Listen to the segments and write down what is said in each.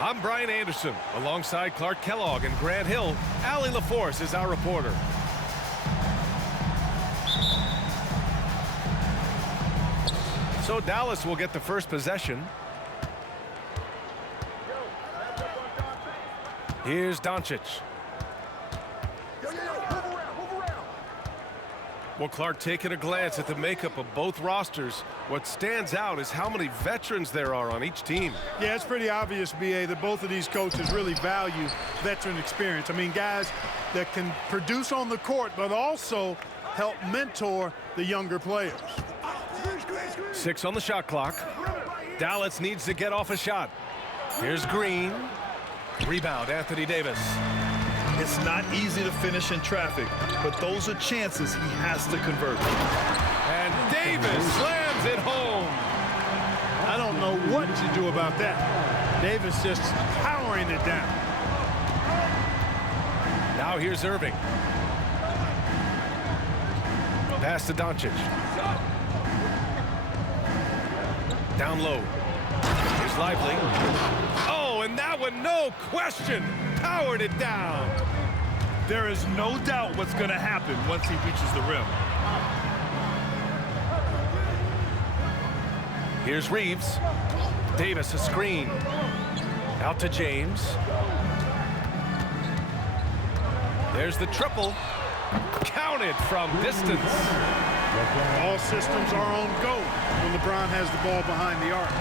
I'm Brian Anderson. Alongside Clark Kellogg and Grant Hill, Allie LaForce is our reporter. So Dallas will get the first possession. Here's Doncic. Well, Clark, taking a glance at the makeup of both rosters, what stands out is how many veterans there are on each team. Yeah, it's pretty obvious, B.A., that both of these coaches really value veteran experience. I mean, guys that can produce on the court, but also help mentor the younger players. 6 on the shot clock. Dallas needs to get off a shot. Here's Green. Rebound, Anthony Davis. It's not easy to finish in traffic, but those are chances he has to convert. And Davis slams it home. I don't know what to do about that. Davis just powering it down. Now here's Irving. Pass to Doncic. Down low. Here's Lively. Oh, and that one, no question, powered it down. There is no doubt what's going to happen once he reaches the rim. Here's Reeves. Davis a screen. Out to James. There's the triple. Counted from distance. All systems are on go when LeBron has the ball behind the arc.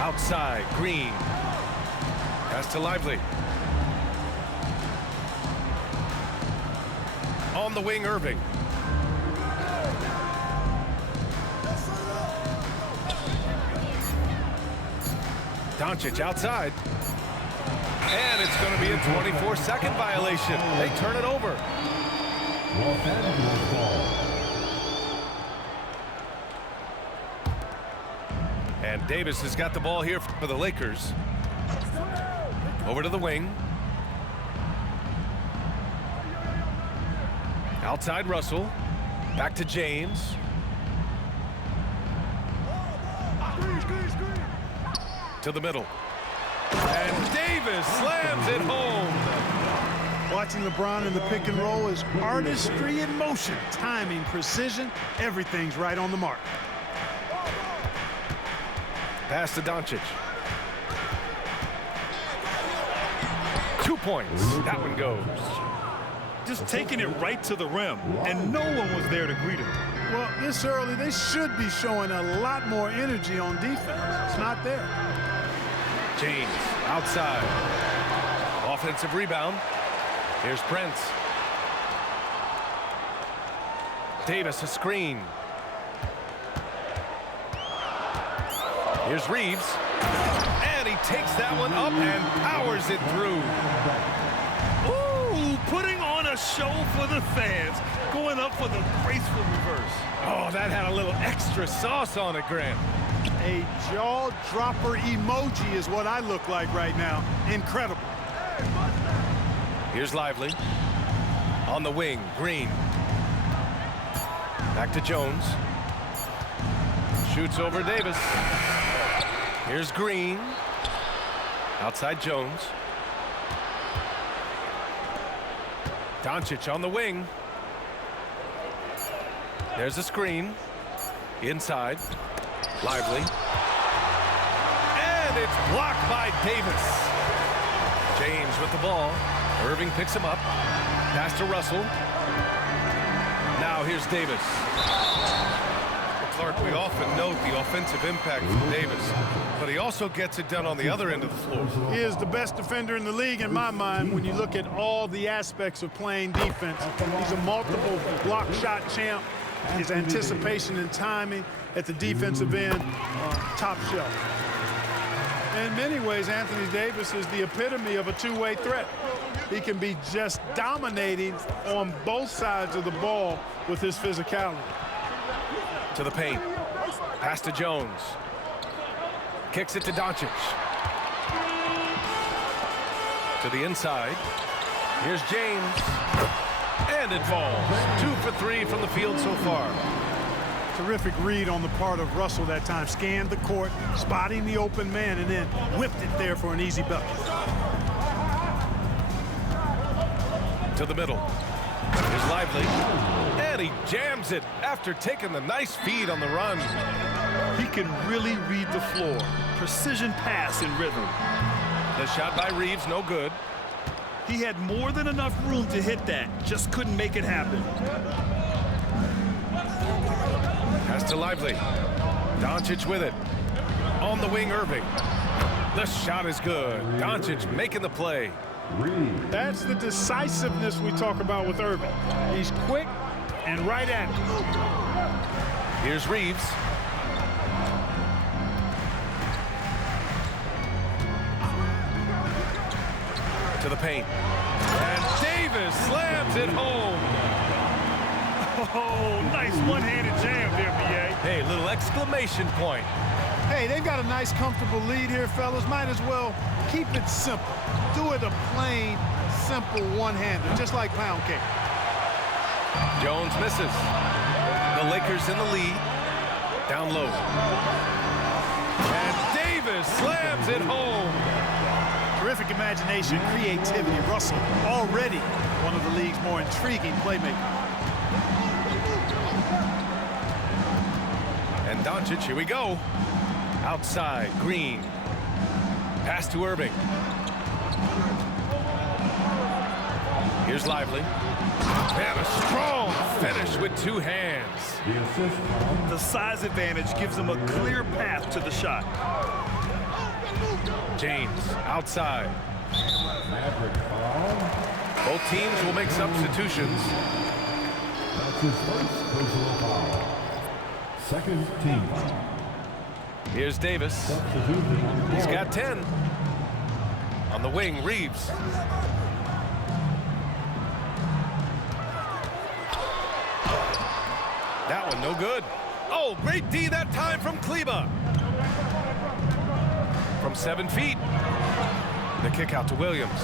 Outside, Green. Pass to Lively. On the wing, Irving. Doncic outside. And it's going to be a 24-second violation. They turn it over. And Davis has got the ball here for the Lakers. Over to the wing. Outside Russell. Back to James. To the middle. And Davis slams it home. Watching LeBron in the pick and roll is artistry in motion. Timing, precision, everything's right on the mark. Pass to Doncic. 2 points. That one goes. Just taking it right to the rim, and no one was there to greet him. Well, this early, they should be showing a lot more energy on defense. It's not there. James outside. Offensive rebound. Here's Prince. Davis a screen. Here's Reeves. And he takes that one up and powers it through. Ooh, putting on a show for the fans. Going up for the graceful reverse. Oh, that had a little extra sauce on it, Grant. A jaw-dropper emoji is what I look like right now. Incredible. Here's Lively. On the wing, Green. Back to Jones. Shoots over Davis. Here's Green. Outside Jones. Doncic on the wing. There's a screen. Inside. Lively. And it's blocked by Davis. James with the ball. Irving picks him up. Pass to Russell. Now here's Davis. Well, Clark, we often note the offensive impact from Davis, but he also gets it done on the other end of the floor. He is the best defender in the league in my mind when you look at all the aspects of playing defense. He's a multiple block shot champ. His anticipation and timing at the defensive end, top shelf. In many ways, Anthony Davis is the epitome of a two-way threat. He can be just dominating on both sides of the ball with his physicality. To the paint. Pass to Jones. Kicks it to Doncic. To the inside. Here's James. And it falls. 2 for 3 from the field so far. Terrific read on the part of Russell that time. Scanned the court, spotting the open man, and then whipped it there for an easy bucket. To the middle. Here's Lively. And he jams it after taking the nice feed on the run. He can really read the floor. Precision pass in rhythm. The shot by Reeves, no good. He had more than enough room to hit that. Just couldn't make it happen. Pass to Lively. Doncic with it. On the wing, Irving. The shot is good. Doncic making the play. That's the decisiveness we talk about with Irving. He's quick and right at it. Here's Reeves. To the paint. And Davis slams it home. Oh, nice one-handed jam there, B.A. Hey, little exclamation point. Hey, they've got a nice, comfortable lead here, fellas. Might as well keep it simple. Do it a plain, simple one-hander, just like pound cake. Jones misses. The Lakers in the lead. Down low. And Davis slams it home. Terrific imagination, creativity. Russell already one of the league's more intriguing playmakers. And Doncic, here we go. Outside, Green. Pass to Irving. Here's Lively. And a strong finish with two hands. The size advantage gives him a clear path to the shot. James, outside. Both teams will make substitutions. That's his first personal foul. Second team. Here's Davis. He's got 10. On the wing, Reeves. That one no good. Oh, great D that time from Kleber. From 7 feet. The kick out to Williams.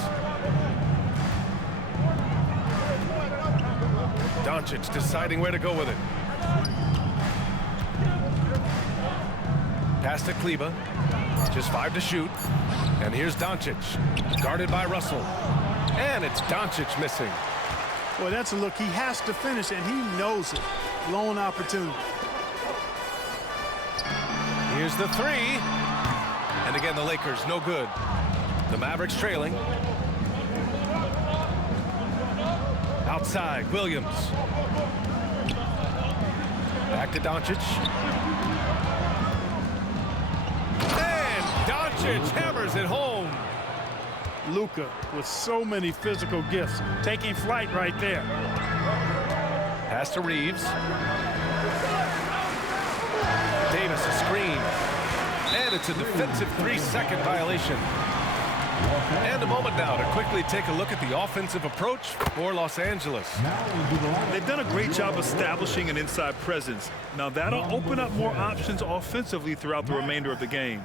Doncic deciding where to go with it. Pass to Kleber. Just 5 to shoot. And here's Doncic. Guarded by Russell. And it's Doncic missing. Boy, that's a look he has to finish, and he knows it. Lone opportunity. Here's the 3. And again, the Lakers, no good. The Mavericks trailing. Outside, Williams. Back to Doncic. And Doncic hammers it home. Luka with so many physical gifts, taking flight right there. Pass to Reeves. Davis a screen. And it's a defensive 3-second violation. And a moment now to quickly take a look at the offensive approach for Los Angeles. They've done a great job establishing an inside presence. Now that'll open up more options offensively throughout the remainder of the game.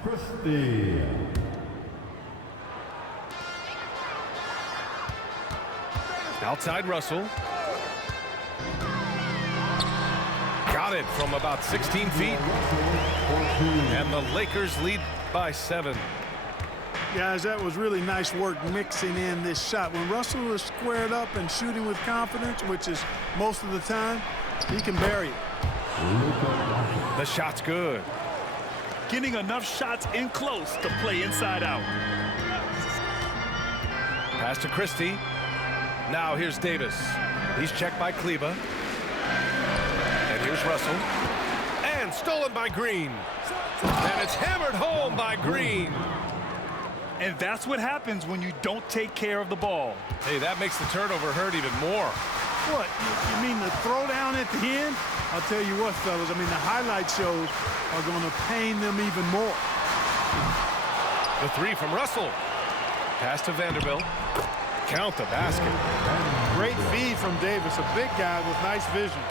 Outside Russell. Got it from about 16 feet. And the Lakers lead by 7. Guys, that was really nice work mixing in this shot. When Russell is squared up and shooting with confidence, which is most of the time, he can bury it. The shot's good. Getting enough shots in close to play inside out. Pass to Christie. Now here's Davis. He's checked by Kleber. And here's Russell. And stolen by Green. And it's hammered home by Green. And that's what happens when you don't take care of the ball. Hey, that makes the turnover hurt even more. What, you mean the throwdown at the end? I'll tell you what, fellas, I mean, the highlight shows are going to pain them even more. The 3 from Russell. Pass to Vanderbilt. Count the basket. Great feed from Davis, a big guy with nice vision.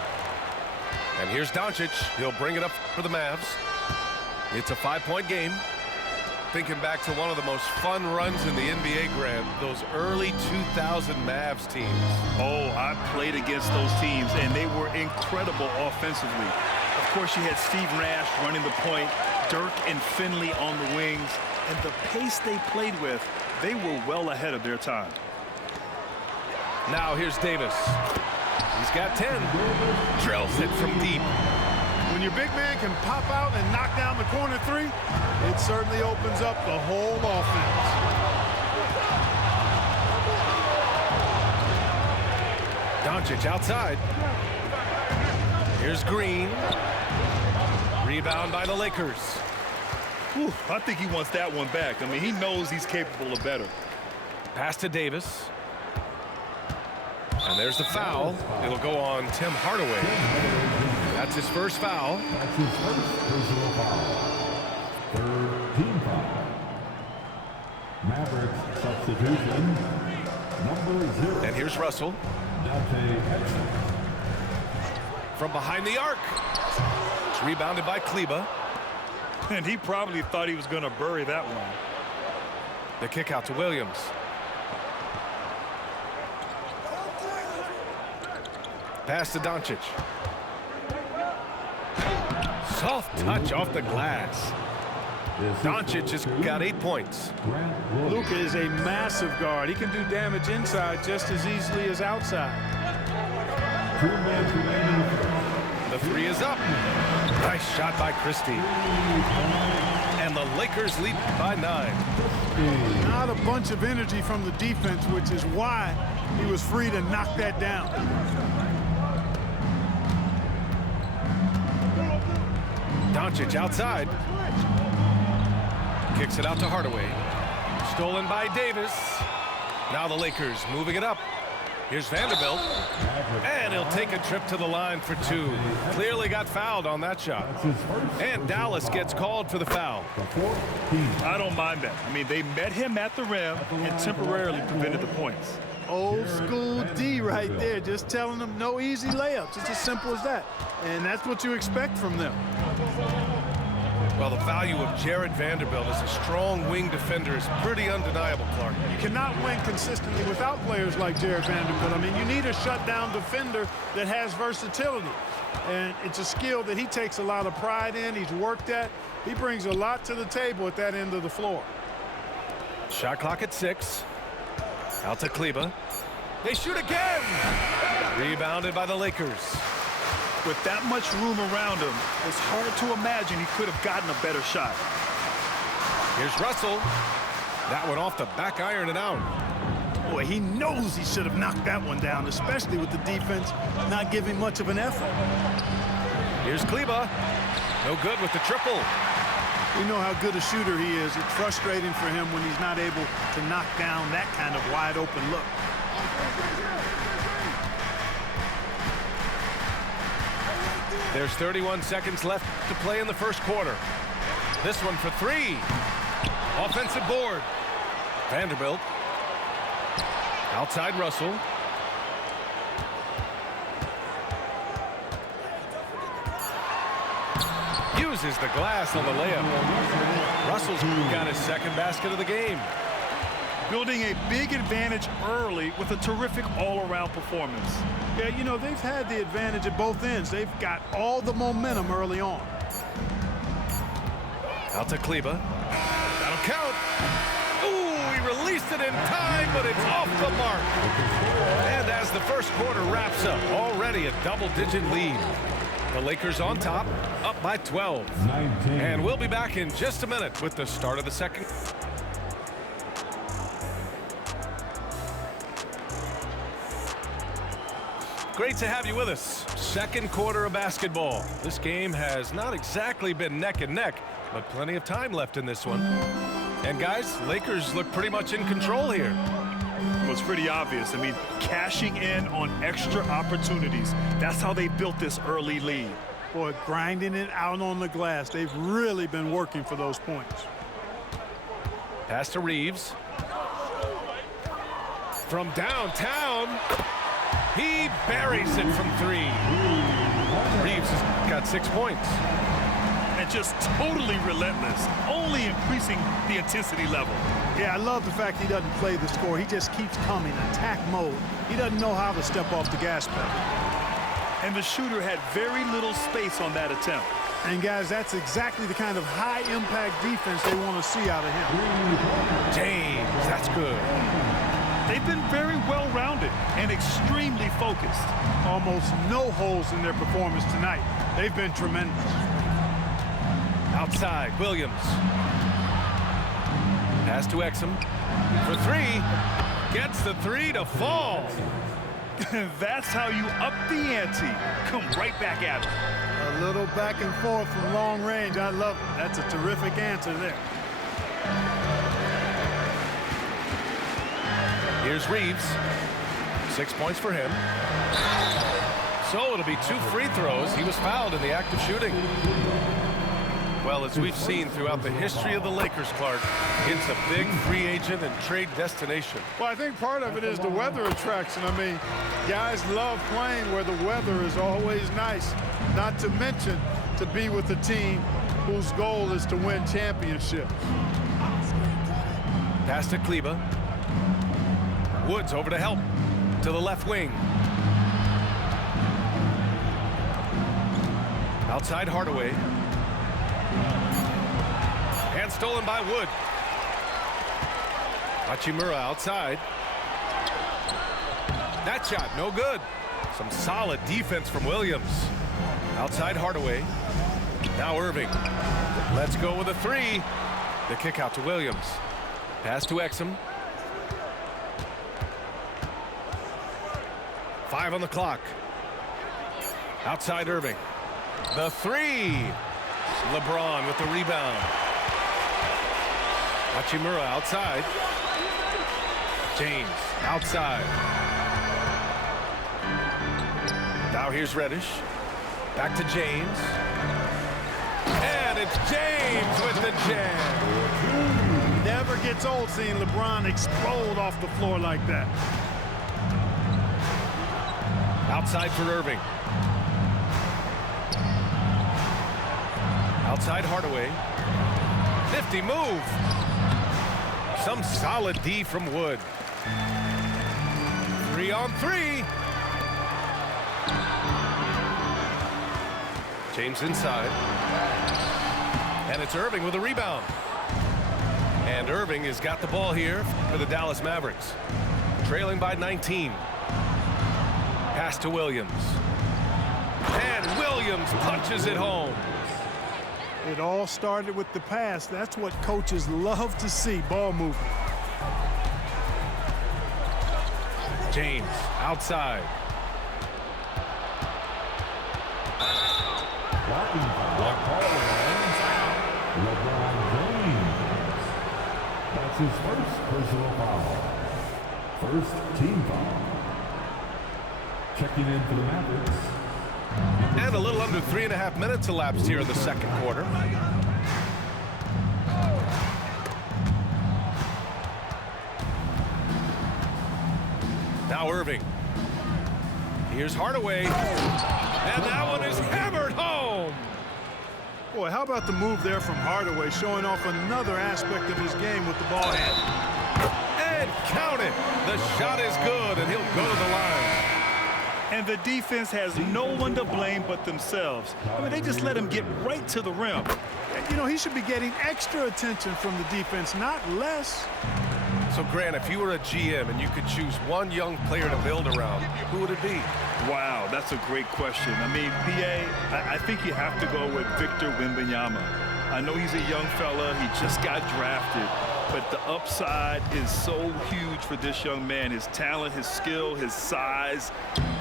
And here's Doncic. He'll bring it up for the Mavs. It's a 5-point game. Thinking back to one of the most fun runs in the NBA, Grant, those early 2000 Mavs teams. Oh, I played against those teams, and they were incredible offensively. Of course, you had Steve Nash running the point, Dirk and Finley on the wings, and the pace they played with, they were well ahead of their time. Now here's Davis. He's got 10. Drills it from deep. When your big man can pop out and knock down the corner three, it certainly opens up the whole offense. Doncic outside. Here's Green. Rebound by the Lakers. Whew, I think he wants that one back. I mean, he knows he's capable of better. Pass to Davis. And there's the foul. It'll go on Tim Hardaway. That's his first foul. That's his first personal foul. Third team foul. Mavericks substitution, number 0. And here's Russell. Dante Exum. From behind the arc. It's rebounded by Kleber. And he probably thought he was going to bury that one. The kick out to Williams. Pass to Doncic. Soft touch off the glass. Doncic has got 8 points. Luka is a massive guard. He can do damage inside just as easily as outside. 2 minutes remaining. The three is up. Nice shot by Christie. And the Lakers lead by 9. Not a bunch of energy from the defense, which is why he was free to knock that down. Doncic outside. Kicks it out to Hardaway. Stolen by Davis. Now the Lakers moving it up. Here's Vanderbilt. And he'll take a trip to the line for 2. Clearly got fouled on that shot. And Dallas gets called for the foul. I don't mind that. I mean, they met him at the rim and temporarily prevented the points. Old school D right there, just telling them no easy layups. It's as simple as that. And that's what you expect from them. Well, the value of Jared Vanderbilt as a strong wing defender is pretty undeniable, Clark. You cannot win consistently without players like Jared Vanderbilt. I mean, you need a shutdown defender that has versatility. And it's a skill that he takes a lot of pride in. He's worked at. He brings a lot to the table at that end of the floor. Shot clock at 6. Out to Kleber. They shoot again! Rebounded by the Lakers. With that much room around him, it's hard to imagine he could have gotten a better shot. Here's Russell. That one off the back iron and out. Boy, he knows he should have knocked that one down, especially with the defense not giving much of an effort. Here's Kleber. No good with the triple. We know how good a shooter he is. It's frustrating for him when he's not able to knock down that kind of wide open look. There's 31 seconds left to play in the first quarter. This one for 3. Offensive board. Vanderbilt. Outside Russell. Uses the glass on the layup. Russell's got his second basket of the game. Building a big advantage early with a terrific all-around performance. Yeah, you know, they've had the advantage at both ends. They've got all the momentum early on. Out to Kleber. That'll count. Ooh, he released it in time, but it's off the mark. And as the first quarter wraps up, already a double-digit lead. The Lakers on top, up by 12. 19. And we'll be back in just a minute with the start of the second. Great to have you with us. Second quarter of basketball. This game has not exactly been neck and neck, but plenty of time left in this one. And guys, Lakers look pretty much in control here. Well, it's pretty obvious. I mean, cashing in on extra opportunities. That's how they built this early lead. Boy, grinding it out on the glass. They've really been working for those points. Pass to Reeves. From downtown, he buries it from 3. Reeves has got 6 points. And just totally relentless, only increasing the intensity level. Yeah, I love the fact he doesn't play the score. He just keeps coming, attack mode. He doesn't know how to step off the gas pedal. And the shooter had very little space on that attempt. And, guys, that's exactly the kind of high-impact defense they want to see out of him. James, that's good. They've been very well-rounded and extremely focused. Almost no holes in their performance tonight. They've been tremendous. Outside, Williams. Pass to Exum for three. Gets the three to fall. That's how you up the ante. Come right back at it. A little back and forth from long range. I love it. That's a terrific answer there. Here's Reeves. 6 points for him. So it'll be 2 free throws. He was fouled in the act of shooting. Well, as we've seen throughout the history of the Lakers, Clark, it's a big free agent and trade destination. Well, I think part of it is the weather attraction. I mean, guys love playing where the weather is always nice. Not to mention to be with a team whose goal is to win championships. Pass to Kleber. Woods over to help. To the left wing. Outside Hardaway. And stolen by Wood. Hachimura outside. That shot, no good. Some solid defense from Williams. Outside Hardaway. Now Irving. Let's go with a three. The kick out to Williams. Pass to Exum. 5 on the clock. Outside Irving. The three. LeBron with the rebound. Hachimura outside. James outside. Now here's Reddish. Back to James. And it's James with the jam. Never gets old seeing LeBron explode off the floor like that. Outside for Irving. Outside Hardaway. Nifty move. Some solid D from Wood. 3 on 3. James inside. And it's Irving with a rebound. And Irving has got the ball here for the Dallas Mavericks. Trailing by 19. Pass to Williams. And Williams punches it home. It all started with the pass. That's what coaches love to see, ball movement. James outside. LeBron James. That's his first personal foul. First team foul. Checking in for the Mavericks. And a little under 3.5 minutes elapsed here in the second quarter. Now Irving. Here's Hardaway. And that one is hammered home. Boy, how about the move there from Hardaway, showing off another aspect of his game with the ball hand. And count it. The shot is good, and he'll go to the line. And the defense has no one to blame but themselves. I mean, they just let him get right to the rim. You know, he should be getting extra attention from the defense, not less. So, Grant, if you were a GM and you could choose one young player to build around, who would it be? Wow, that's a great question. I mean, I think you have to go with Victor Wembanyama. I know he's a young fella. He just got drafted. But the upside is so huge for this young man. His talent, his skill, his size.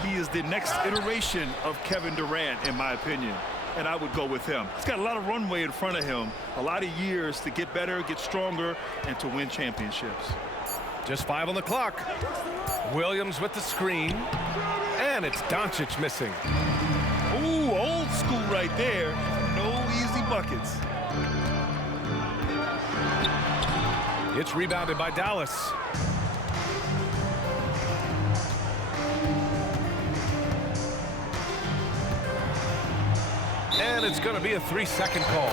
He is the next iteration of Kevin Durant, in my opinion. And I would go with him. He's got a lot of runway in front of him. A lot of years to get better, get stronger, and to win championships. Just 5 on the clock. Williams with the screen. And it's Doncic missing. Ooh, old school right there. No easy buckets. It's rebounded by Dallas. And it's going to be a 3-second call.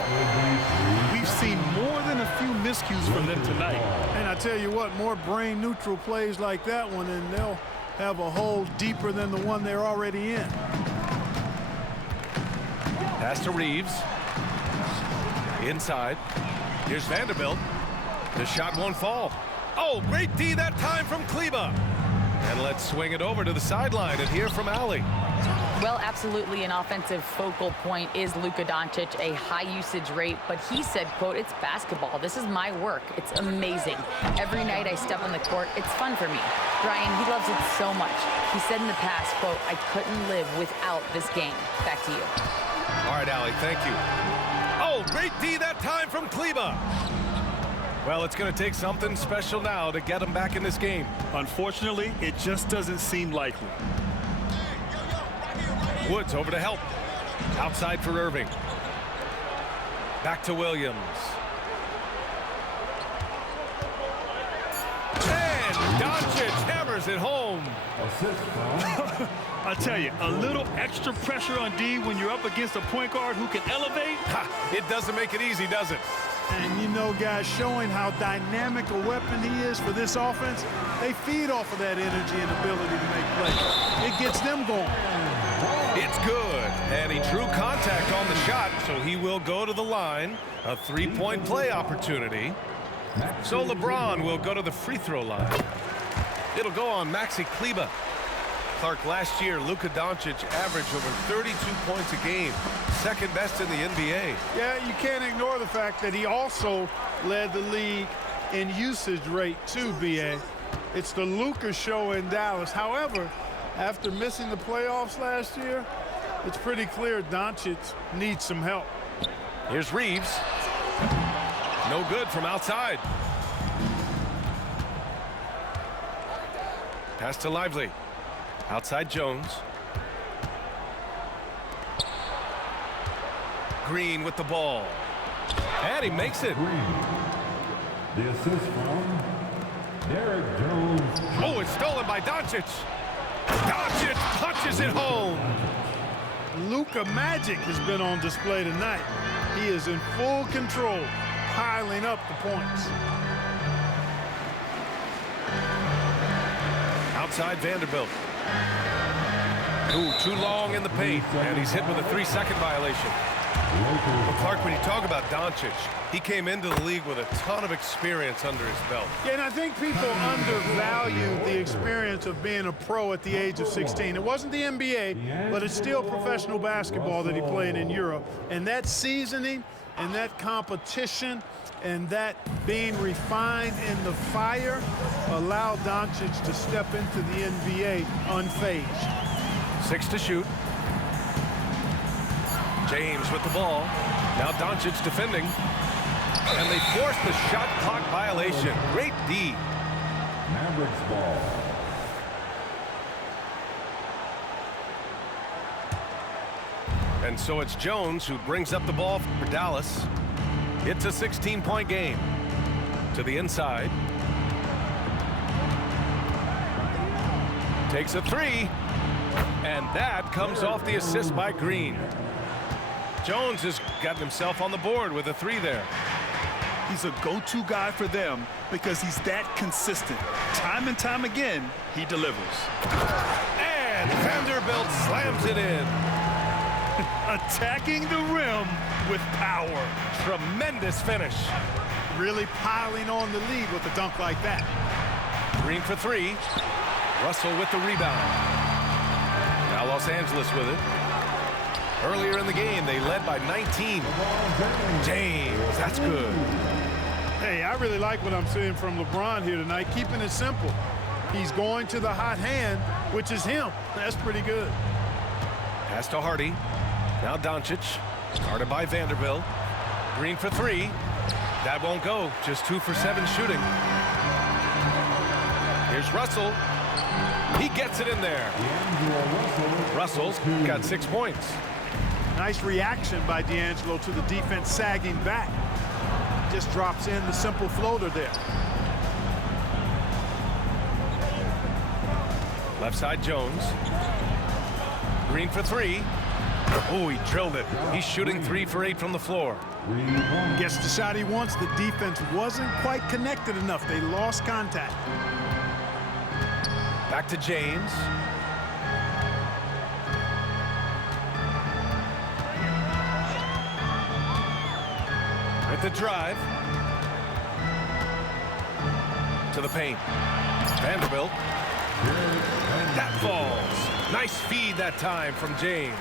We've seen more than a few miscues from them tonight. And I tell you what, more brain-neutral plays like that one, and they'll have a hole deeper than the one they're already in. Pass to Reeves. Inside. Here's Vanderbilt. The shot won't fall. Oh, great D that time from Kleba. And let's swing it over to the sideline and hear from Allie. Well, absolutely an offensive focal point is Luka Doncic, a high usage rate, but he said, quote, "It's basketball. This is my work. It's amazing. Every night I step on the court, it's fun for me." Brian, he loves it so much. He said in the past, quote, "I couldn't live without this game." Back to you. All right, Allie, thank you. Oh, great D that time from Kleba. Well, it's going to take something special now to get him back in this game. Unfortunately, it just doesn't seem likely. Woods over to help. Outside for Irving. Back to Williams. And Doncic hammers it home. Assist from I tell you, a little extra pressure on D when you're up against a point guard who can elevate. Ha, it doesn't make it easy, does it? And you know, guys, showing how dynamic a weapon he is for this offense, they feed off of that energy and ability to make plays. It gets them going. It's good. And he drew contact on the shot, so he will go to the line. A three-point play opportunity. So LeBron will go to the free throw line. It'll go on Maxi Kleba. Clark, last year, Luka Doncic averaged over 32 points a game. Second best in the NBA. Yeah, you can't ignore the fact that he also led the league in usage rate too, BA. It's the Luka show in Dallas. However, after missing the playoffs last year, it's pretty clear Doncic needs some help. Here's Reeves. No good from outside. Pass to Lively. Outside Jones. Green with the ball. And he makes it. the assist from Derek Jones. Oh, it's stolen by Doncic. Doncic punches it home. Luka Magic has been on display tonight. He is in full control, piling up the points. Outside Vanderbilt. Ooh, too long in the paint, and he's hit with a 3-second violation. Well, Clark, when you talk about Doncic, he came into the league with a ton of experience under his belt. Yeah, and I think people undervalue the experience of being a pro at the age of 16. It wasn't the NBA, but it's still professional basketball that he played in Europe. And that seasoning and that competition and that being refined in the fire allowed Doncic to step into the NBA unfazed. 6 to shoot. James with the ball. Now Doncic defending. And they force the shot clock violation. Great D. Mavericks ball. And so it's Jones who brings up the ball for Dallas. It's a 16-point game. To the inside. Takes a three. And that comes off the assist by Green. Jones has gotten himself on the board with a three there. He's a go-to guy for them because he's that consistent. Time and time again, he delivers. And Vanderbilt slams it in. Attacking the rim with power. Tremendous finish. Really piling on the lead with a dunk like that. Green for three. Russell with the rebound. Now Los Angeles with it. Earlier in the game, they led by 19. James, that's good. Hey, I really like what I'm seeing from LeBron here tonight, keeping it simple. He's going to the hot hand, which is him. That's pretty good. Pass to Hardy. Now Doncic, guarded by Vanderbilt. Green for three. That won't go. Just 2 for 7 shooting. Here's Russell. He gets it in there. Russell's got 6 points. Nice reaction by D'Angelo to the defense sagging back. Just drops in the simple floater there. Left side Jones. Green for three. Oh, he drilled it. He's shooting 3 for 8 from the floor. Gets the shot he wants. The defense wasn't quite connected enough. They lost contact. Back to James. with the drive. To the paint. Vanderbilt. That falls. Nice feed that time from James.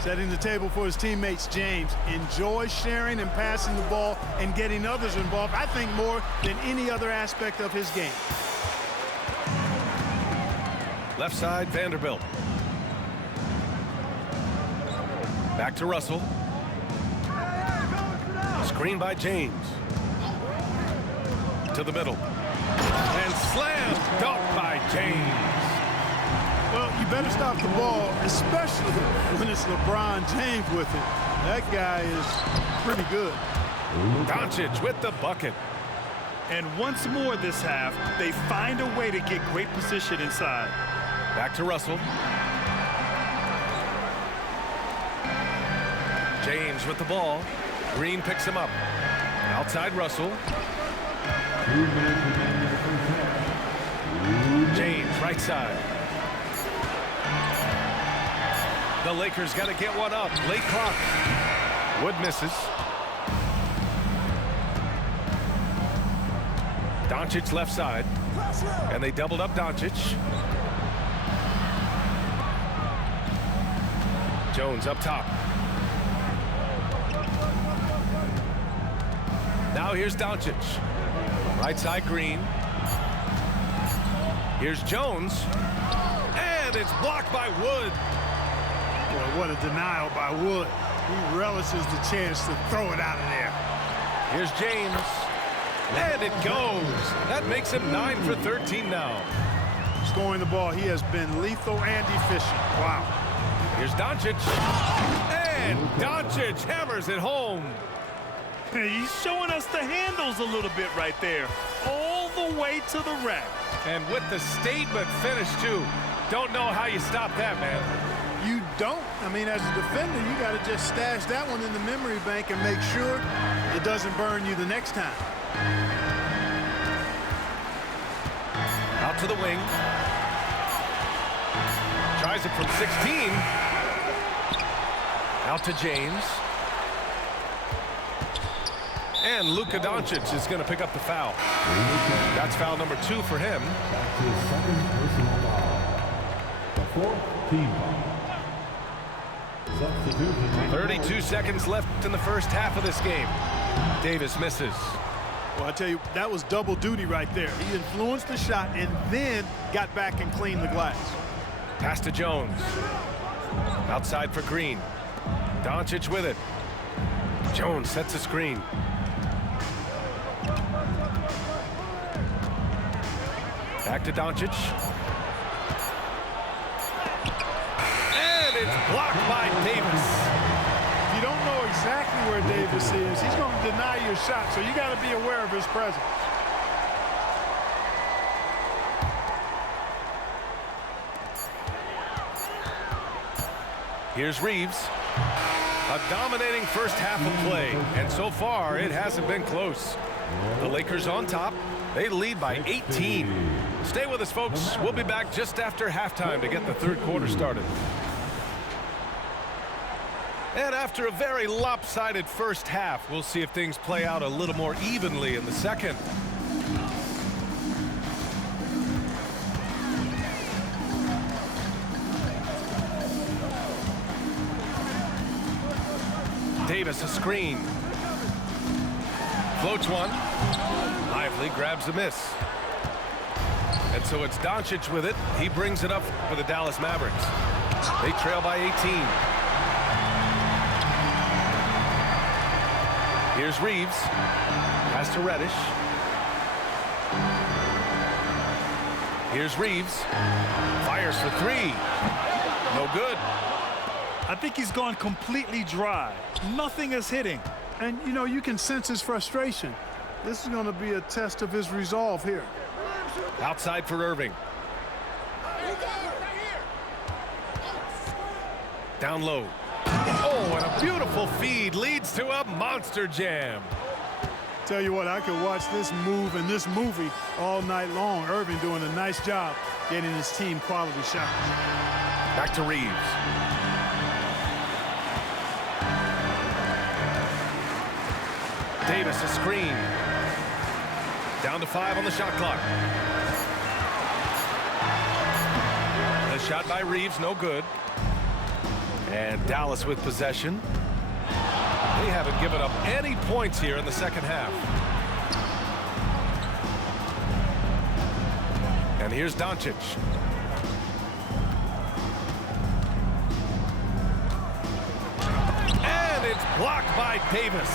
Setting the table for his teammates, James. Enjoys sharing and passing the ball and getting others involved, I think, more than any other aspect of his game. Left side, Vanderbilt. Back to Russell. Screen by James. To the middle. And slam dunk by James. Well, you better stop the ball, especially when it's LeBron James with it. That guy is pretty good. Doncic with the bucket. And once more this half, they find a way to get great position inside. Back to Russell. James with the ball. Green picks him up. Outside Russell. James, right side. The Lakers got to get one up. Late clock. Wood misses. Doncic left side. And they doubled up Doncic. Jones up top. Now here's Doncic. Right side, Green. Here's Jones. And it's blocked by Wood. Boy, what a denial by Wood. He relishes the chance to throw it out of there. Here's James. And it goes. That makes him 9 for 13 now. Scoring the ball, he has been lethal and efficient. Wow. Here's Doncic. And Doncic hammers it home. He's showing us the handles a little bit right there. All the way to the rack. And with the statement finish, too. Don't know how you stop that, man. You don't. I mean, as a defender, you got to just stash that one in the memory bank and make sure it doesn't burn you the next time. Out to the wing. Tries it from 16. Out to James. And Luka Doncic is going to pick up the foul. That's foul number 2 for him. That's his second personal foul. The fourth team foul. Substitution. 32 seconds left in the first half of this game. Davis misses. Well, I tell you, that was double duty right there. He influenced the shot and then got back and cleaned the glass. Pass to Jones. Outside for Green. Doncic with it. Jones sets a screen. Back to Doncic. And it's blocked by Davis. If you don't know exactly where Davis is, he's going to deny your shot, so you got to be aware of his presence. Here's Reeves. A dominating first half of play, and so far it hasn't been close. The Lakers on top. They lead by 18. Stay with us, folks. We'll be back just after halftime to get the third quarter started. And after a very lopsided first half, we'll see if things play out a little more evenly in the second. Davis a screen. Floats one. Lively grabs a miss. And so it's Doncic with it. He brings it up for the Dallas Mavericks. They trail by 18. Here's Reeves. Pass to Reddish. Here's Reeves. Fires for 3. No good. I think he's gone completely dry. Nothing is hitting. And, you know, you can sense his frustration. This is going to be a test of his resolve here. Outside for Irving. Down low. Oh, and a beautiful feed leads to a monster jam. Tell you what, I could watch this move and this movie all night long. Irving doing a nice job getting his team quality shots. Back to Reeves. Davis, a screen. Down to 5 on the shot clock. The shot by Reeves, no good. And Dallas with possession. They haven't given up any points here in the second half. And here's Doncic. And it's blocked by Davis.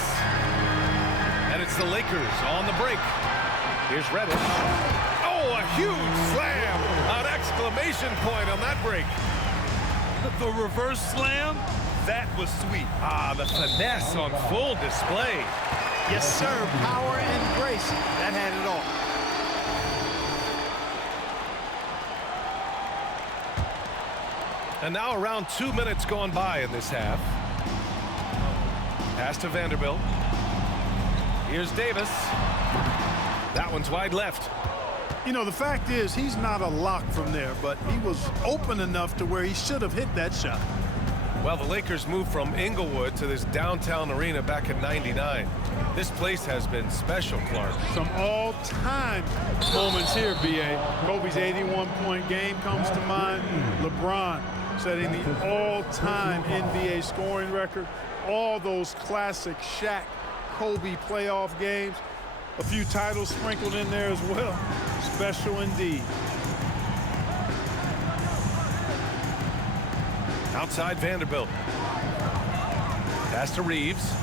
And it's the Lakers on the break. Here's Reddish. Oh, a huge slam. An exclamation point on that break. The reverse slam, that was sweet. Ah, the finesse on full display. Yes, sir. Power and grace. That had it all. And now around 2 minutes gone by in this half. Pass to Vanderbilt. Here's Davis. That one's wide left. You know, the fact is he's not a lock from there, but he was open enough to where he should have hit that shot. Well, the Lakers moved from Inglewood to this downtown arena back in '99. This place has been special, Clark. Some all-time moments here, B.A. Kobe's 81-point game comes to mind. LeBron setting the all-time NBA scoring record. All those classic Shaq, Kobe playoff games. A few titles sprinkled in there as well. Special indeed. Outside Vanderbilt. Pass to Reeves.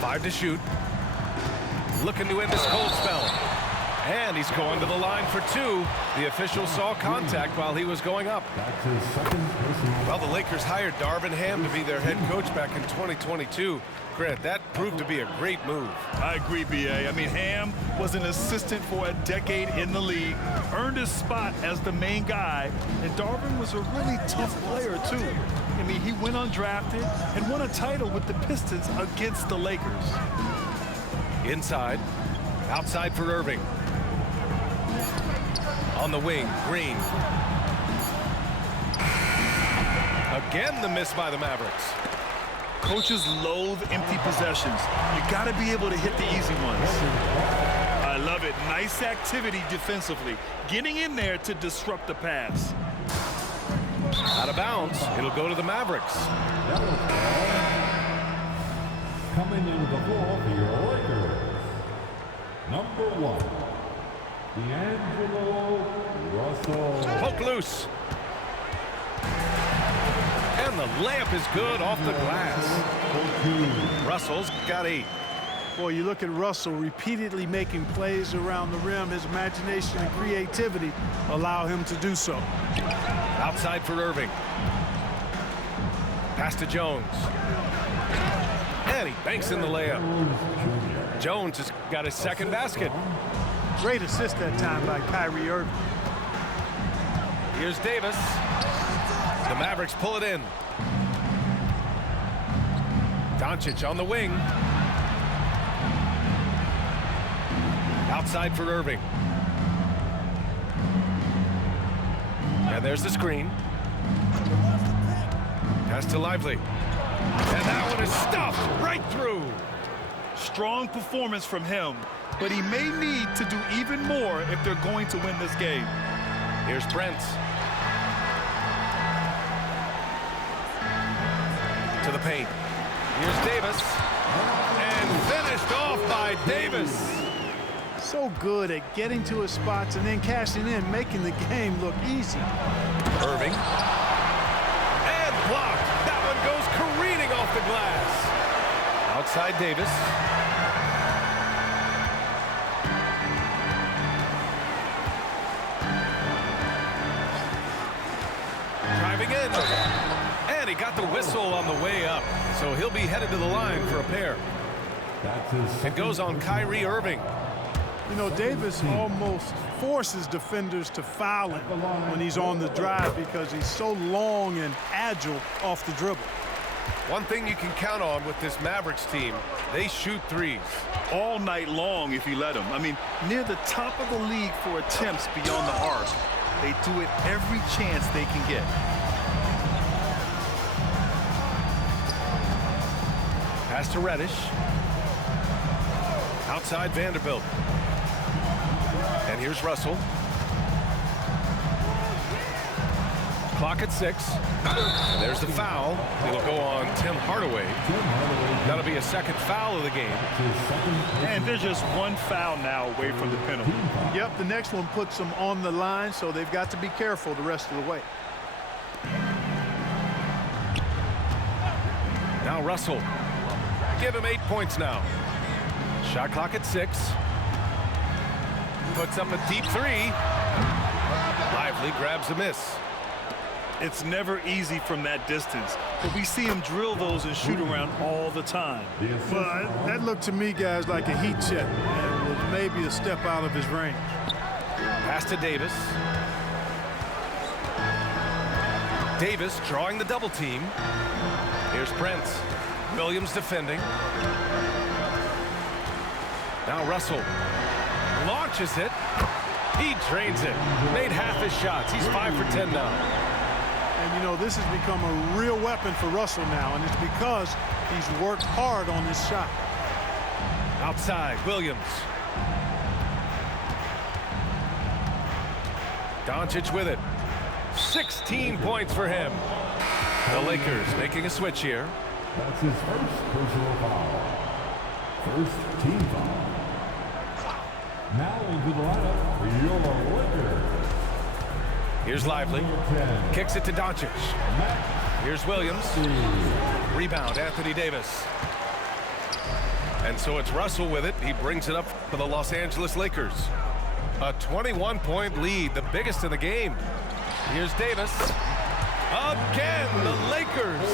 Five to shoot. Looking to end this cold spell. And he's going to the line for two. The official saw contact while he was going up. That's his second personal. Well, the Lakers hired Darvin Ham to be their head coach back in 2022. Grant, that proved to be a great move. I agree, B.A. I mean, Ham was an assistant for a decade in the league, earned his spot as the main guy, and Darvin was a really tough player, too. I mean, he went undrafted and won a title with the Pistons against the Lakers. Inside. Outside for Irving. On the wing, Green. Again, the miss by the Mavericks. Coaches loathe empty possessions. You got to be able to hit the easy ones. I love it. Nice activity defensively. Getting in there to disrupt the pass. Out of bounds. It'll go to the Mavericks. Coming into the ball for your Lakers. Number 1, D'Angelo Russell. Poke loose. And the layup is good off the glass. Russell's got 8. Boy, you look at Russell repeatedly making plays around the rim. His imagination and creativity allow him to do so. Outside for Irving. Pass to Jones. And he banks in the layup. Jones has got his second basket. Great assist that time by Kyrie Irving. Here's Davis. The Mavericks pull it in. Doncic on the wing. Outside for Irving. And there's the screen. Pass to Lively. And that one is stuffed right through. Strong performance from him, but he may need to do even more if they're going to win this game. Here's Brent. To the paint. Here's Davis. And finished off by Davis. So good at getting to his spots and then cashing in, making the game look easy. Irving. And blocked. That one goes careening off the glass. Outside Davis. Driving in. And he got the whistle on the way up. So he'll be headed to the line for a pair. That's his It goes on Kyrie Irving. You know, Davis almost forces defenders to foul him when he's on the drive because he's so long and agile off the dribble. One thing you can count on with this Mavericks team, they shoot threes. All night long if you let them. I mean, near the top of the league for attempts beyond the arc. They do it every chance they can get. Pass to Reddish. Outside Vanderbilt. And here's Russell. Clock at 6. And there's the foul. It'll go on Tim Hardaway. That'll be a second foul of the game. And there's just one foul now away from the penalty. Yep, the next one puts them on the line, so they've got to be careful the rest of the way. Now Russell. Give him 8 points now. Shot clock at 6. Puts up a deep 3. Lively grabs a miss. It's never easy from that distance, but we see him drill those and shoot around all the time. Well, that looked to me, guys, like a heat check and was maybe a step out of his range. Pass to Davis. Davis drawing the double team. Here's Prince. Williams defending. Now Russell launches it. He drains it. Made half his shots. He's 5 for 10 now. And, you know, this has become a real weapon for Russell now, and it's because he's worked hard on this shot. Outside, Williams. Doncic with it. 16 points for him. The Lakers making a switch here. That's his first personal foul. First team foul. Now into the lineup for your Lakers. Here's Lively. Kicks it to Doncic. Here's Williams. Rebound, Anthony Davis. And so it's Russell with it. He brings it up for the Los Angeles Lakers. A 21-point lead, the biggest in the game. Here's Davis. Again, the Lakers.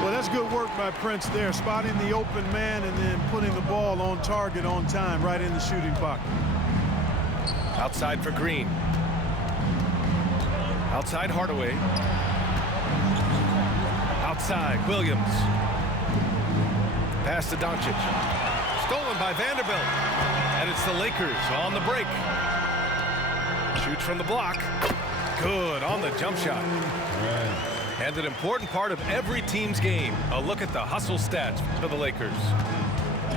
Well, that's good work by Prince there, spotting the open man and then putting the ball on target on time, right in the shooting pocket. Outside for Green. Outside Hardaway. Outside Williams. Pass to Doncic. Stolen by Vanderbilt. And it's the Lakers on the break. Shoots from the block. Good on the jump shot. And an important part of every team's game. A look at the hustle stats for the Lakers.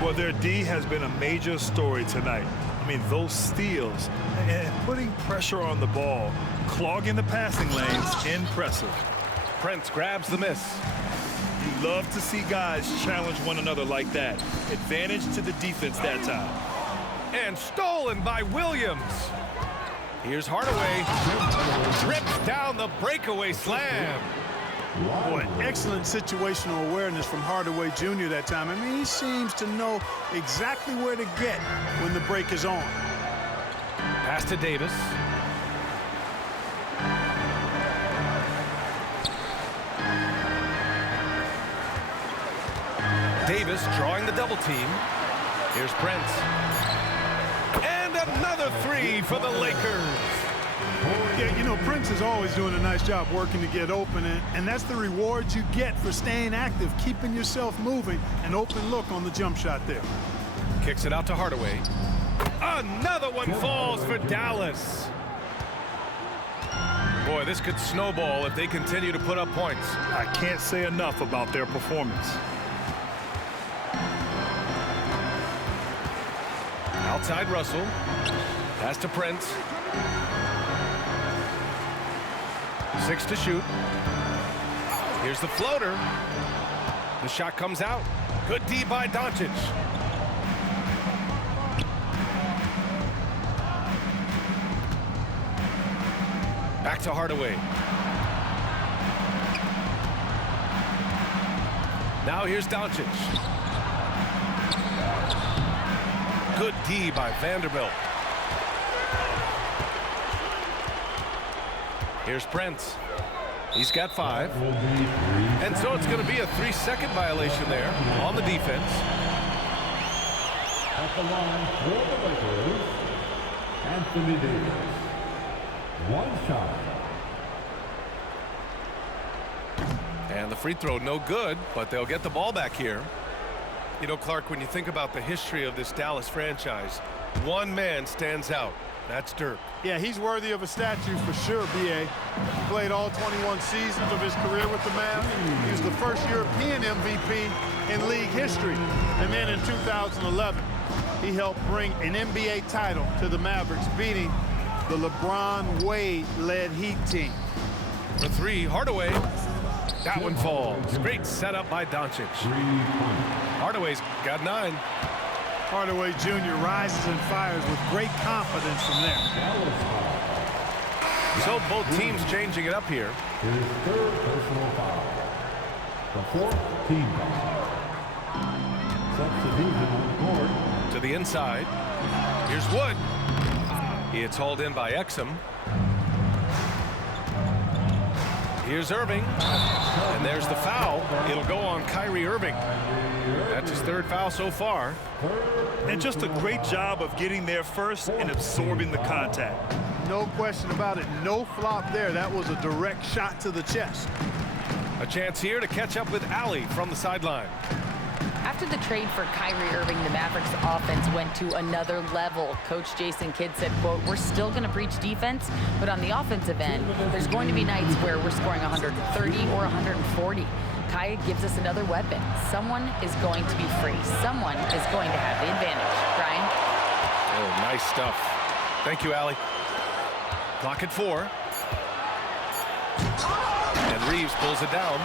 Well, their D has been a major story tonight. I mean, those steals and putting pressure on the ball, clogging the passing lanes, impressive. Prince grabs the miss. You love to see guys challenge one another like that. Advantage to the defense that time. And stolen by Williams. Here's Hardaway. Rips down the breakaway slam. Boy, excellent situational awareness from Hardaway Jr. that time. I mean, he seems to know exactly where to get when the break is on. Pass to Davis. Davis drawing the double team. Here's Prince. And another 3 for the Lakers. Yeah, you know, Prince is always doing a nice job working to get open, and that's the reward you get for staying active, keeping yourself moving. An open look on the jump shot there. Kicks it out to Hardaway. Another one falls for Dallas. Boy, this could snowball if they continue to put up points. I can't say enough about their performance. Outside Russell. Pass to Prince. 6 to shoot. Here's the floater. The shot comes out. Good D by Doncic. Back to Hardaway. Now here's Doncic. Good D by Vanderbilt. Here's Prince. He's got 5. And so it's going to be a 3-second violation there on the defense. At the line for the Lakers, Anthony Davis. 1 shot. And the free throw no good, but they'll get the ball back here. You know, Clark, when you think about the history of this Dallas franchise, one man stands out. That's Dirk. Yeah, he's worthy of a statue for sure, B.A. He played all 21 seasons of his career with the Mavs. He was the first first European MVP in league history. And then in 2011, he helped bring an NBA title to the Mavericks, beating the LeBron Wade-led Heat team. For three, Hardaway. That one falls. Great setup by Doncic. Hardaway's got 9. Hardaway Jr. rises and fires with great confidence from there. So both teams changing it up here. His third personal foul. The fourth team foul. Substitution on the court. To the inside. Here's Wood. It's hauled in by Exum. Here's Irving. And there's the foul. It'll go on Kyrie Irving. That's his 3rd foul so far. And just a great job of getting there first and absorbing the contact. No question about it. No flop there. That was a direct shot to the chest. A chance here to catch up with Allie from the sideline. After the trade for Kyrie Irving, the Mavericks offense went to another level. Coach Jason Kidd said, quote, "We're still going to preach defense, but on the offensive end, there's going to be nights where we're scoring 130 or 140. Kai gives us another weapon. Someone is going to be free. Someone is going to have the advantage." Brian? Oh, nice stuff. Thank you, Allie. Clock at 4. And Reeves pulls it down.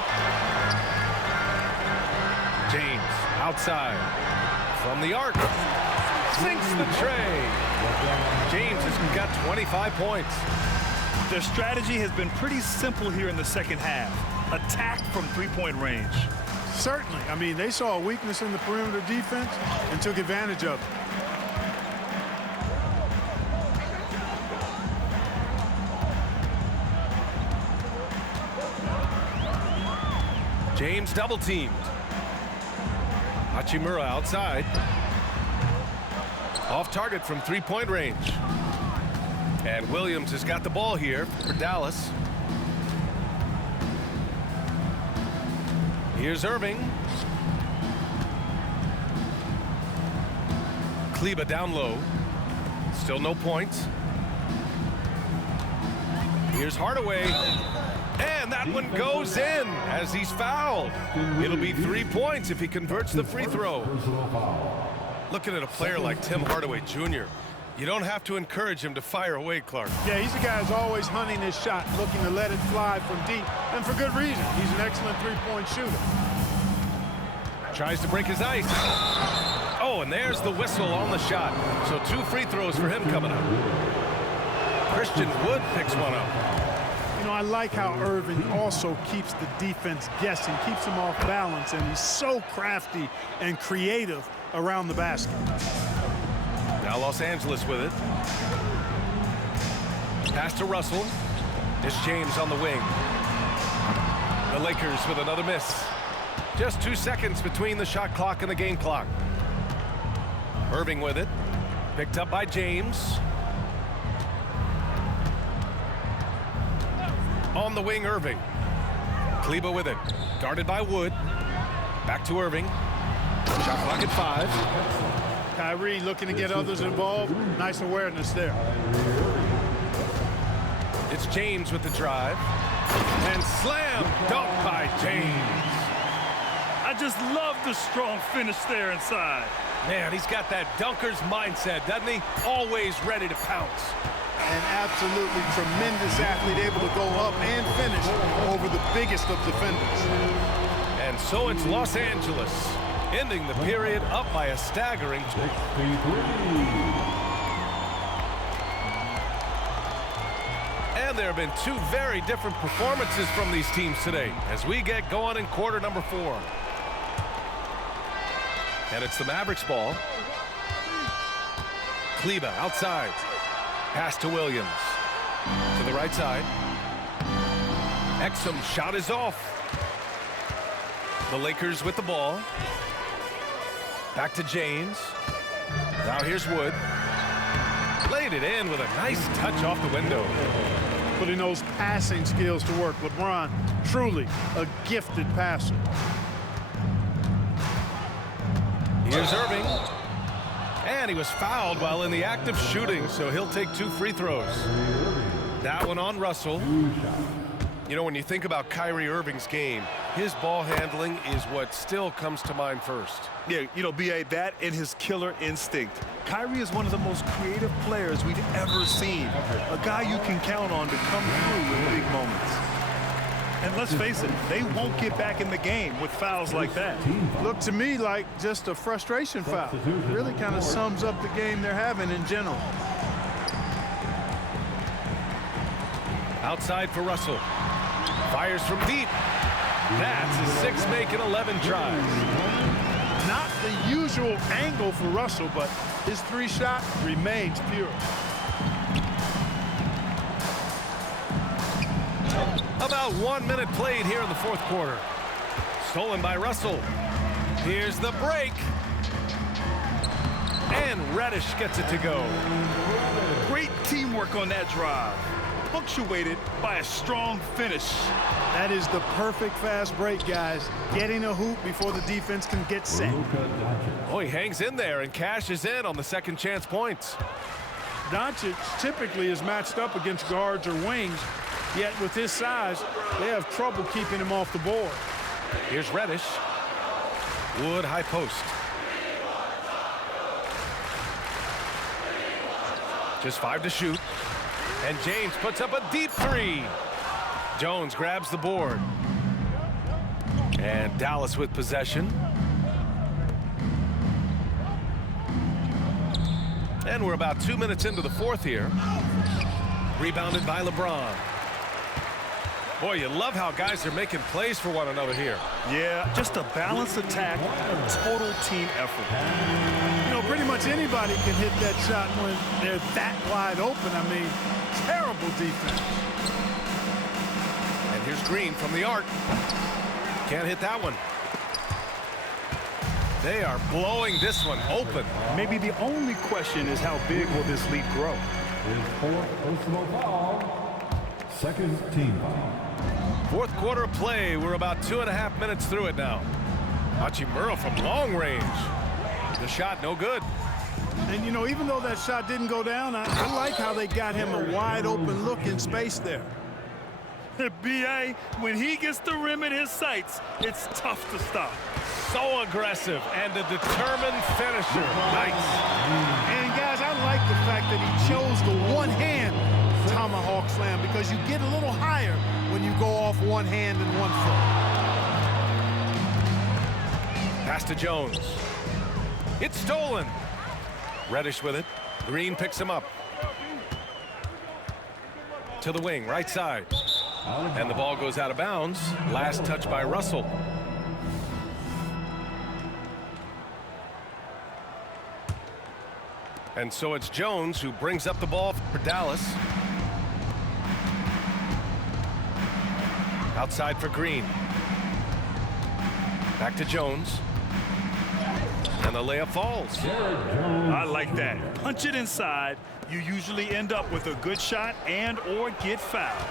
James outside from the arc. Sinks the tray. James has got 25 points. Their strategy has been pretty simple here in the second half. Attack from 3-point range. Certainly. I mean, they saw a weakness in the perimeter defense and took advantage of it. James double teamed. Hachimura outside. Off target from 3-point range. And Williams has got the ball here for Dallas. Here's Irving. Kleber down low. Still no points. Here's Hardaway. And that one goes in as he's fouled. It'll be 3 points if he converts the free throw. Looking at a player like Tim Hardaway Jr., you don't have to encourage him to fire away, Clark. Yeah, he's a guy who's always hunting his shot, looking to let it fly from deep, and for good reason. He's an excellent 3-point shooter. Tries to break his ice. Oh, and there's the whistle on the shot. So 2 free throws for him coming up. Christian Wood picks one up. You know, I like how Irving also keeps the defense guessing, keeps them off balance, and he's so crafty and creative around the basket. Now Los Angeles with it. Pass to Russell. It's James on the wing. The Lakers with another miss. Just 2 seconds between the shot clock and the game clock. Irving with it. Picked up by James. On the wing, Irving. Kleber with it. Guarded by Wood. Back to Irving. Shot clock at 5. Kyrie looking to get others involved. Nice awareness there. It's James with the drive. And slam dunk by James. I just love the strong finish there inside. Man, he's got that dunker's mindset, doesn't he? Always ready to pounce. An absolutely tremendous athlete, able to go up and finish over the biggest of defenders. And so it's Los Angeles, ending the period up by a staggering 63. And there have been 2 very different performances from these teams today as we get going in quarter number 4. And it's the Mavericks ball. Kleber outside. Pass to Williams. To the right side. Exum shot is off. The Lakers with the ball. Back to James. Now here's Wood. Laid it in with a nice touch off the window. Putting those passing skills to work. LeBron, truly a gifted passer. Here's Irving. And he was fouled while in the act of shooting, so he'll take 2 free throws. That one on Russell. You know, when you think about Kyrie Irving's game, his ball handling is what still comes to mind first. Yeah, you know, B.A., that and his killer instinct. Kyrie is one of the most creative players we've ever seen. A guy you can count on to come through in big moments. And let's face it, they won't get back in the game with fouls like that. Look to me like just a frustration foul. Really kind of sums up the game they're having in general. Outside for Russell. Fires from deep. That's his 6, making 11 tries. Not the usual angle for Russell, but his 3-shot remains pure. About 1 minute played here in the fourth quarter. Stolen by Russell. Here's the break. And Reddish gets it to go. Great teamwork on that drive. Punctuated by a strong finish. That is the perfect fast break, guys. Getting a hoop before the defense can get set. Oh, he hangs in there and cashes in on the second chance points. Doncic typically is matched up against guards or wings, yet with his size, they have trouble keeping him off the board. Here's Reddish. Wood high post. Just 5 to shoot. And James puts up a deep 3. Jones grabs the board. And Dallas with possession. And we're about 2 minutes into the fourth here. Rebounded by LeBron. Boy, you love how guys are making plays for one another here. Yeah, just a balanced attack, a total team effort. You know, pretty much anybody can hit that shot when they're that wide open. I mean, terrible defense. And here's Green from the arc. Can't hit that one. They are blowing this one open. Maybe the only question is how big will this lead grow? His 4th personal foul. 2nd team foul. Fourth quarter of play. We're about 2.5 minutes through it now. Hachimura from long range. The shot no good. And, you know, even though that shot didn't go down, I like how they got him a wide open look in space there. B.A., when he gets the rim in his sights, it's tough to stop. So aggressive and a determined finisher. Nice. And, guys, I like the fact that he chose the one-hand tomahawk slam because you get a little higher when you go off one hand and 1 foot. Pass to Jones. It's stolen. Reddish with it. Green picks him up. To the wing, right side. And the ball goes out of bounds. Last touch by Russell. And so it's Jones who brings up the ball for Dallas. Outside for Green. Back to Jones. And the layup falls. I like that. Punch it inside. You usually end up with a good shot and or get fouled.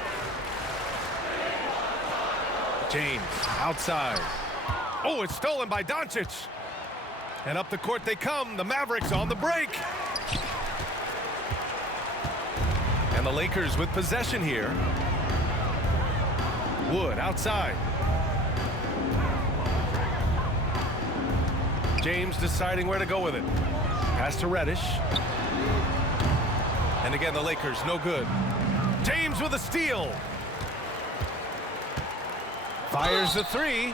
James outside. Oh, it's stolen by Doncic. And up the court they come. The Mavericks on the break. And the Lakers with possession here. Wood outside. James deciding where to go with it. Pass to Reddish. And again, the Lakers, no good. James with a steal. Fires the 3.